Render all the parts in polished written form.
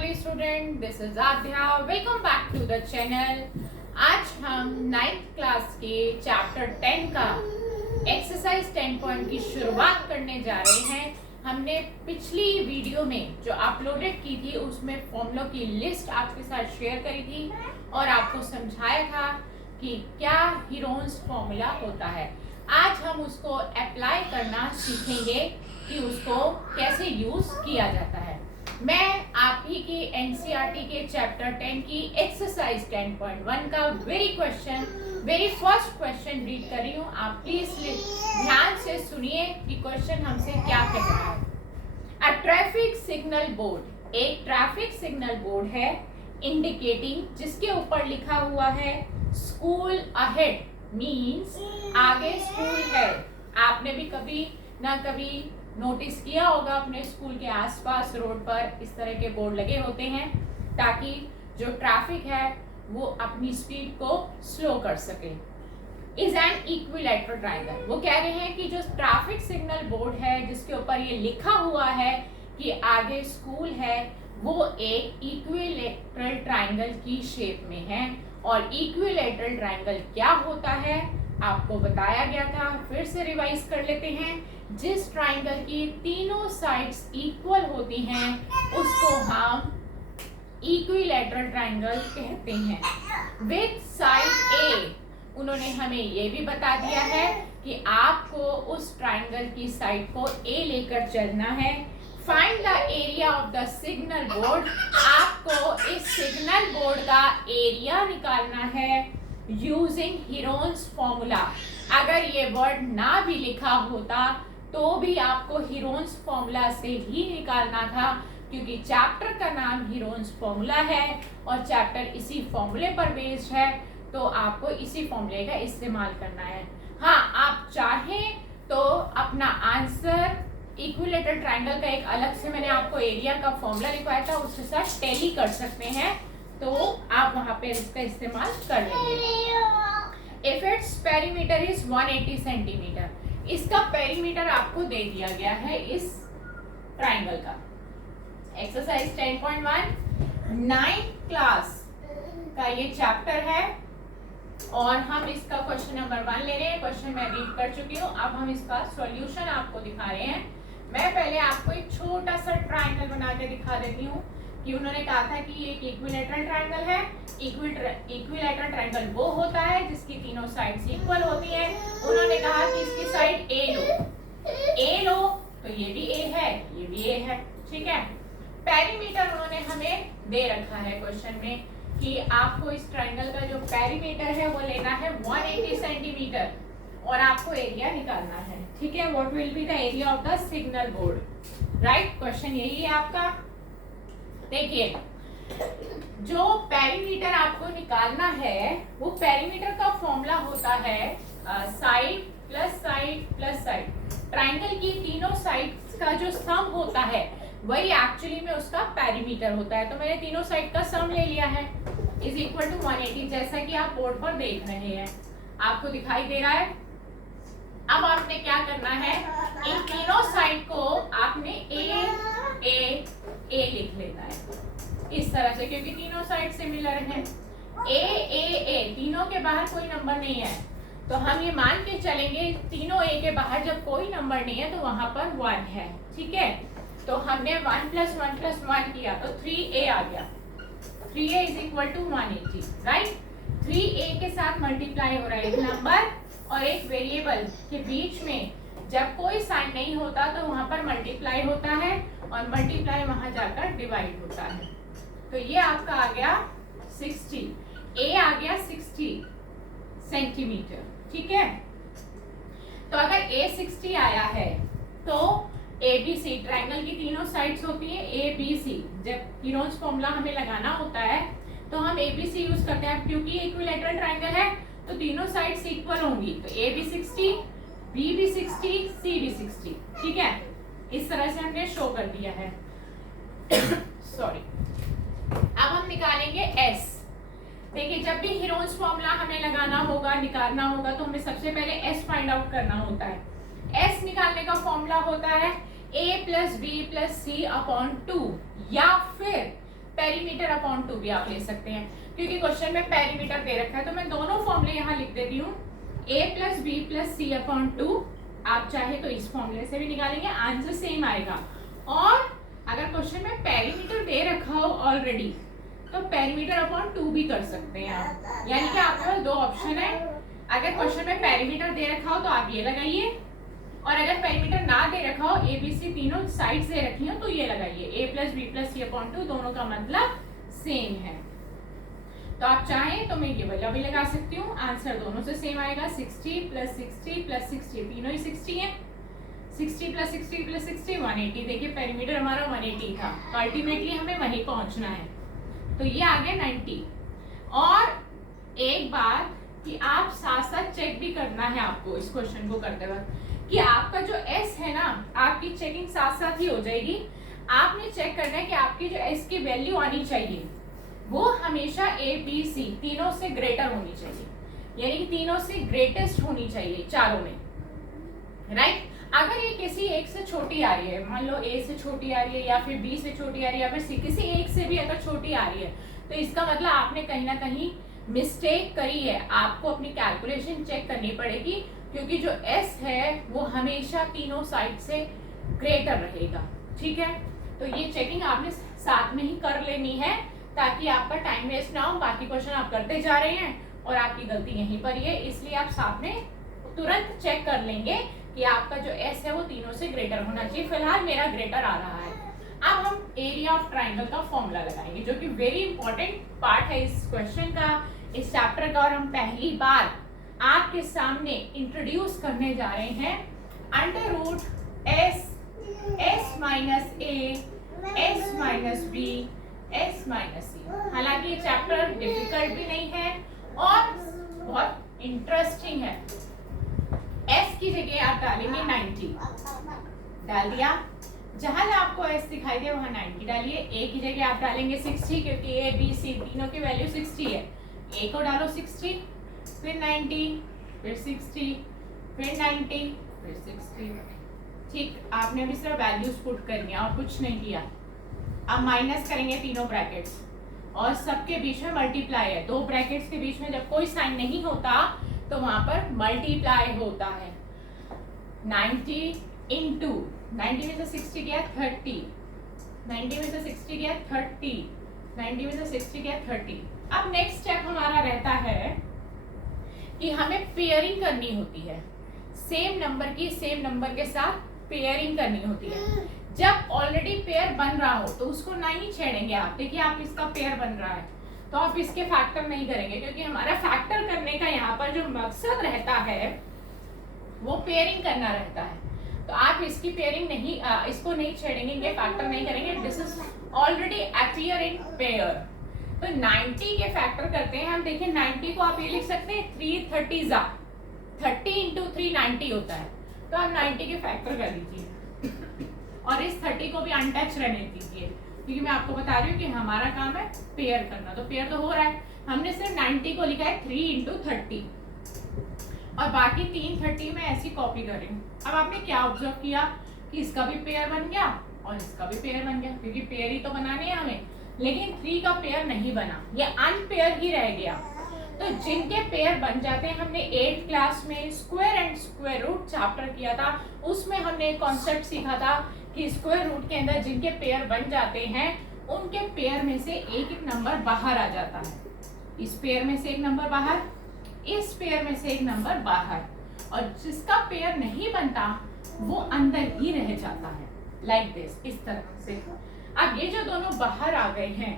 lovely student, this is Adhya. Welcome back to the channel. आज हम 9th class के chapter 10 का exercise 10 की शुरुआत करने जा रहे हैं। हमने पिछली वीडियो में जो अपलोडेड की थी उसमें फॉर्मूलों की लिस्ट आपके साथ शेयर करी थी और आपको समझाया था कि क्या हीरोन्स फॉर्मूला होता है। आज हम उसको अप्लाई करना सीखेंगे कि उसको कैसे यूज किया जाता है। मैं आप ही की एनसीईआरटी के चैप्टर 10 की एक्सरसाइज 10.1 का वेरी फर्स्ट क्वेश्चन रीड कर रही हूँ। आप प्लीज ध्यान से सुनिए कि क्वेश्चन हमसे क्या कह रहा है। अ ट्रैफिक सिग्नल बोर्ड, एक ट्रैफिक सिग्नल बोर्ड है इंडिकेटिंग, जिसके ऊपर लिखा हुआ है स्कूल अहेड, मीन्स आगे स्कूल है। आपने भी कभी ना कभी नोटिस किया होगा अपने स्कूल के आसपास रोड पर इस तरह के बोर्ड लगे होते हैं ताकि जो ट्रैफिक है वो अपनी स्पीड को स्लो कर सके। इज एन इक्विलैटरल ट्रायंगल, वो कह रहे हैं कि जो ट्रैफिक सिग्नल बोर्ड है जिसके ऊपर ये लिखा हुआ है कि आगे स्कूल है वो एक इक्विलैटरल ट्रायंगल की शेप में है। और इक्विलैटरल ट्रायंगल क्या होता है आपको बताया गया था, फिर से रिवाइज कर लेते हैं। जिस ट्रायंगल की तीनों साइड्स इक्वल होती हैं उसको हम इक्विलैटरल ट्रायंगल कहते हैं। विद साइड ए, उन्होंने हमें ये भी बता दिया है कि आपको उस ट्रायंगल की साइड को ए लेकर चलना है। Find the area of the signal board, आपको इस सिग्नल बोर्ड का एरिया निकालना है यूजिंग हीरोन्स फॉर्मूला। अगर ये वर्ड ना भी लिखा होता तो भी आपको हीरोन्स फॉर्मूला से ही निकालना था, क्योंकि चैप्टर का नाम हीरोन्स फॉर्मूला है और चैप्टर इसी फॉर्मूले पर बेस्ड है, तो आपको इसी फॉर्मूले का इस्तेमाल करना है। हाँ, आप चाहें तो अपना आंसर इक्विलैटरल ट्रायंगल का एक अलग से मैंने आपको एरिया का फॉर्मूला लिखवाया था उसके साथ टैली कर सकते हैं, तो आप वहां पे इसका इस्तेमाल कर लेंगे। If its perimeter is 180 centimetre, इसका पेरीमीटर आपको दे दिया गया है इस ट्रायंगल का। एक्सरसाइज 10.1 9th क्लास का ये चैप्टर है और हम इसका क्वेश्चन नंबर 1 ले रहे हैं। क्वेश्चन मैं रीड कर चुकी हूँ, अब हम इसका सॉल्यूशन आपको दिखा रहे हैं। मैं पहले आपको एक छोटा सा ट्रायंगल बना के दिखा देती हूँ कि उन्होंने कहा था कि ये एक इक्विलैटरल ट्रायंगल है। इक्विलैटरल ट्रायंगल वो होता है जिसकी तीनों साइड्स इक्वल होती हैं। उन्होंने कहा कि इसकी साइड ए लो, तो ये भी ए है, ये भी ए है, ठीक है। पेरीमीटर उन्होंने हमें दे रखा है क्वेश्चन में कि आपको इस ट्रायंगल का जो पेरीमीटर है वो लेना है 180 सेंटीमीटर और आपको एरिया निकालना है, ठीक है। What will be the area of the signal board, right. Question यही है आपका। देखिए, जो पेरीमीटर आपको निकालना है वो पेरीमीटर का फॉर्मूला होता है side plus side plus side. Triangle की तीनों साइड्स का जो सम होता है वही एक्चुअली में उसका पेरीमीटर होता है। तो मैंने तीनों साइड का सम ले लिया है इज इक्वल टू 180, जैसा कि आप बोर्ड पर देख रहे हैं, आपको दिखाई दे रहा है। अब आपने क्या करना है, इन तीनों साइड को आपने ए लिख लेना है इस तरह से, क्योंकि तीनों साइड सिमिलर हैं। ए तीनों के बाहर कोई नंबर नहीं है, तो हम ये मान के चलेंगे तीनों ए के बाहर जब कोई नंबर नहीं है तो वहां पर 1 है, ठीक है। तो हमने 1 + 1 + 1 किया तो 3a आ गया। 3a is equal to 180, right. 3a के साथ मल्टीप्लाई हो रहा है एक नंबर और एक वेरिएबल के बीच में जब कोई साइन नहीं होता तो वहां पर मल्टीप्लाई होता है और मल्टीप्लाई वहां जाकर डिवाइड होता है। तो ये आपका आ गया 60, a आ गया 60 सेंटीमीटर, ठीक है। तो अगर a 60 आया है तो ABC, ट्रायंगल की तीनों साइड्स होती है ABC। जब हीरोन्स फॉर्मूला हमें लगाना होता है तो हम ABC यूज करते हैं, क्योंकि इक्विलैटरल ट्रायंगल है तो तीनों साइड्स इक्वल होंगी, तो A भी 60, B भी 60, C भी 60, ठीक है। इस तरह से हमने शो कर दिया है। सॉरी। अब हम निकालेंगे S। देखिए, जब भी हीरोन्स फॉर्मूला हमें लगाना होगा, निकालना होगा, तो हमें सबसे पहले S फाइंड आउट करना होता है। S निकालने का फॉर्मूला होता है a + b + c/2, या फिर पेरीमीटर अपॉन 2 भी आप ले सकते हैं, क्योंकि क्वेश्चन में पेरीमीटर दे रखा है। तो मैं दोनों फॉर्मूले यहाँ लिख देती हूँ, a plus B plus C upon 2। आप चाहे तो इस फॉर्मूले से भी निकालेंगे, आंसर सेम आएगा। और अगर क्वेश्चन में पेरीमीटर दे रखा हो ऑलरेडी, तो पेरीमीटर अपॉन 2 भी कर सकते हैं आप। यानी कि आपके पास दो ऑप्शन है। अगर क्वेश्चन में पेरीमीटर दे रखा हो तो आप ये लगाइए, और अगर पेरीमीटर ना दे रखा हो, ए बी सी तीनों साइड्स दे रखी हो, तो ये लगाइए, ए plus B plus C upon 2, दोनों का मतलब सेम है। तो आप चाहें तो मैं ये वाला भी लगा सकती हूँ, आंसर दोनों से सेम आएगा। 60 प्लस 60 प्लस 60, तीनों ही 60 है। 60 प्लस 60 प्लस 60 180। देखिए पेरीमीटर हमारा 180 था, तो अल्टीमेटली हमें वहीं पहुंचना है। तो ये आ गया 90। और एक बात कि आप साथ साथ चेक भी करना है आपको इस क्वेश्चन को करते वक्त, कि आपका जो S है ना, आपकी चेकिंग साथ साथ ही हो जाएगी। आपने चेक करना है कि आपकी जो S की वैल्यू आनी चाहिए वो हमेशा A B C तीनों से ग्रेटर होनी चाहिए, यानी कि तीनों से ग्रेटेस्ट होनी चाहिए चारों में, राइट। अगर ये किसी एक से छोटी आ रही है, मान लो A से छोटी आ रही है, या फिर B से छोटी आ रही है, या फिर C किसी एक से भी अगर छोटी आ रही है, तो इसका मतलब आपने कहीं ना कहीं मिस्टेक करी है। आपको अपनी कैलकुलेशन चेक करनी पड़ेगी, क्योंकि जो S है वो हमेशा तीनों साइड से ग्रेटर रहेगा, ठीक है। तो ये चेकिंग आपने साथ में ही कर लेनी है, ताकि आपका टाइम वेस्ट ना हो। बाकी क्वेश्चन आप करते जा रहे हैं और आपकी गलती यहीं पर ही है, इसलिए आप साथ में तुरंत चेक कर लेंगे कि आपका जो S है वो तीनों से ग्रेटर होना चाहिए। फिलहाल मेरा ग्रेटर आ रहा है। अब हम एरिया ऑफ ट्राइंगल का फॉर्मूला लगाएंगे, जो कि वेरी इंपॉर्टेंट पार्ट है इस क्वेश्चन का, इस चैप्टर का। और हम पहली बार आपके सामने इंट्रोड्यूस करने जा रहे हैं under root S minus A, S minus B, S minus C। हालांकि ये चैप्टर डिफिकल्ट भी नहीं है और बहुत इंटरेस्टिंग है। S की जगह आप डालेंगे 90, डाल दिया। जहां आपको S दिखाई दे वहां 90 डालिए। A की जगह आप डालेंगे 60, क्योंकि A B C तीनों की वैल्यू 60 है। A को डालो 60, फिर 90, फिर 60, फिर 90, फिर 60। ठीक, आपने भी सिर्फ वैल्यूज पुट करनी है और कुछ नहीं किया। अब माइनस करेंगे तीनों ब्रैकेट्स, और सबके बीच में मल्टीप्लाई है। दो ब्रैकेट्स के बीच में जब कोई साइन नहीं होता तो वहां पर मल्टीप्लाई होता है। 90 इंटू 90 में से 60 गया 30, 90 में से 60 गया 30, 90 में से 60 गया 30। अब नेक्स्ट स्टेप हमारा रहता है कि हमें पेयरिंग करनी होती है, सेम नंबर की सेम नंबर के साथ पेयरिंग करनी होती है। जब ऑलरेडी पेयर बन रहा हो तो उसको नहीं छेड़ेंगे आप। देखिए आप इसका पेयर बन रहा है तो आप इसके फैक्टर नहीं करेंगे, क्योंकि हमारा फैक्टर करने का यहाँ पर जो मकसद रहता है वो पेयरिंग करना रहता है। तो आप इसकी पेयरिंग नहीं, इसको नहीं छेड़ेंगे, ये फैक्टर नहीं करेंगे। This is already appear in pair. तो 90 के फैक्टर करते हैं हम। देखिए 90 को आप ये लिख सकते हैं 3 30 30 इंटू 3 90 होता है। तो आप 90 के फैक्टर कर लीजिए और इस 30 को भी अनटच रहने दीजिए, क्योंकि मैं आपको बता रही हूँ कि हमारा काम है पेयर करना। तो पेयर तो हो रहा है, हमने सिर्फ 90 को लिखा है 3 इंटू 30 और बाकी 3 30 में ऐसी कॉपी कर रही हूँ। अब आपने क्या ऑब्जर्व किया कि इसका भी पेयर बन गया और इसका भी पेयर बन गया, क्योंकि पेयर ही तो बनाने हैं हमें। लेकिन 3 का पेयर नहीं बना, ये अनपेयर ही रह गया। तो जिनके पेयर बन जाते हैं, हमने 8th क्लास में square and square root chapter किया था, उसमें हमने एक कॉन्सेप्ट सीखा था कि स्क्वायर रूट के अंदर जिनके पेयर बन जाते हैं उनके पेयर में से एक एक नंबर बाहर आ जाता है। इस पेयर में से एक नंबर बाहर, इस पेयर में से एक नंबर बाहर, और जिसका पेयर नहीं बनता वो अंदर ही रह जाता है, लाइक दिस, इस तरह से। अब ये जो दोनों बाहर आ गए हैं,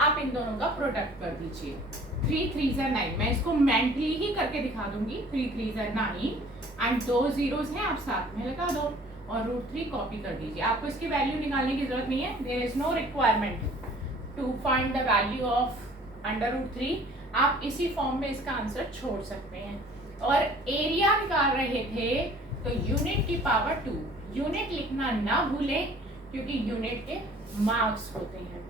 आप इन दोनों का प्रोडक्ट कर दीजिए। 3 3 9, मैं इसको मेंटली ही करके दिखा दूंगी। 3 3 9 एंड 2 zeros हैं, आप साथ में लगा दो और √3 कॉपी कर दीजिए। आपको इसकी वैल्यू निकालने की जरूरत नहीं है, there is no requirement to find the value of √3। आप इसी फॉर्म में इसका आंसर छोड़ सकते हैं। और एरिया निकाल रहे थे तो यूनिट की पावर 2, यूनिट लिखना ना भूलें, क्योंकि यूनिट के मार्क्स होते हैं,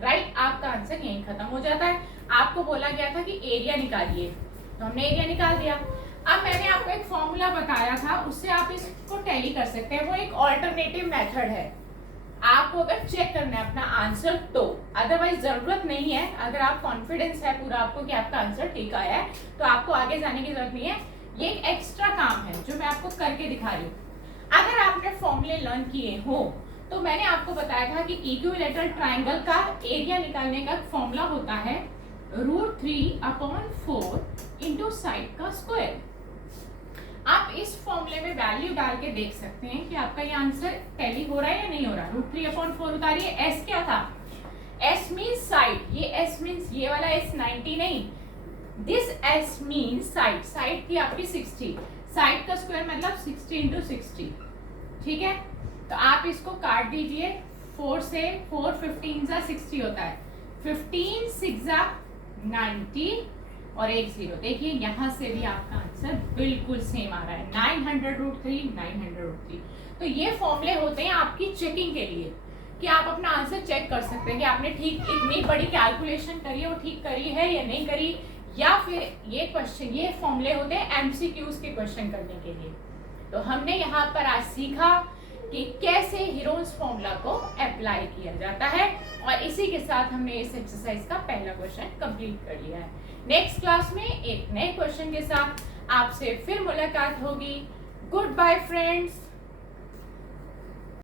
राइट। आपका आंसर यहीं खत्म हो जाता है। आपको बोला गया था कि एरिया निकालिए, तो हमने एरिया निकाल दिया। अब मैंने आपको एक फॉर्मूला बताया था, उससे आप इसको टैली कर सकते हैं। वो एक ऑल्टरनेटिव मेथड है। आपको अगर चेक करना है अपना आंसर तो अदरवाइज जरूरत नहीं है। अगर आप कॉन्फिडेंस है पूरा आपको कि आपका आंसर ठीक आया है तो आपको आगे जाने की जरूरत नहीं है। ये एक एक्स्ट्रा काम है जो मैं आपको करके दिखा रही हूँ। अगर आपने फॉर्मूले लर्न किए हो तो मैंने आपको बताया था कि इक्विलैटरल ट्राइंगल का एरिया निकालने का फॉर्मूला होता है √3/4 इंटू साइड का स्क्वायर। आप इस फॉर्मूले में वैल्यू डाल के देख सकते हैं कि आपका ये आंसर टैली हो रहा है या नहीं हो रहा। √3/4 उतारिए, एस क्या था, एस मीन्स साइड, ये एस मीन्स ये वाला एस 90 नहीं, this S means side. Side थी आपकी 60, साइड का स्क्वायर मतलब 60 इंटू 60, ठीक है। तो आप इसको काट दीजिए, 4 से 4 15 सा 60 होता है, 15 6 90 और एक 0। देखिए यहाँ से भी आपका आंसर बिल्कुल सेम आ रहा है, 900√3 900√3। तो ये फॉर्मूले होते हैं आपकी चेकिंग के लिए कि आप अपना आंसर चेक कर सकते हैं कि आपने ठीक इतनी बड़ी कैलकुलेशन करी है वो ठीक करी है या नहीं करी, या फिर ये क्वेश्चन, ये फॉर्मूले होते हैं एमसीक्यूज के क्वेश्चन करने के लिए। तो हमने यहाँ पर आज सीखा कि कैसे हीरोन्स फॉर्मूला को अप्लाई किया जाता है, और इसी के साथ हमने इस एक्सरसाइज का पहला क्वेश्चन कंप्लीट कर लिया है। नेक्स्ट क्लास में एक नए क्वेश्चन के साथ आपसे फिर मुलाकात होगी। Good bye friends.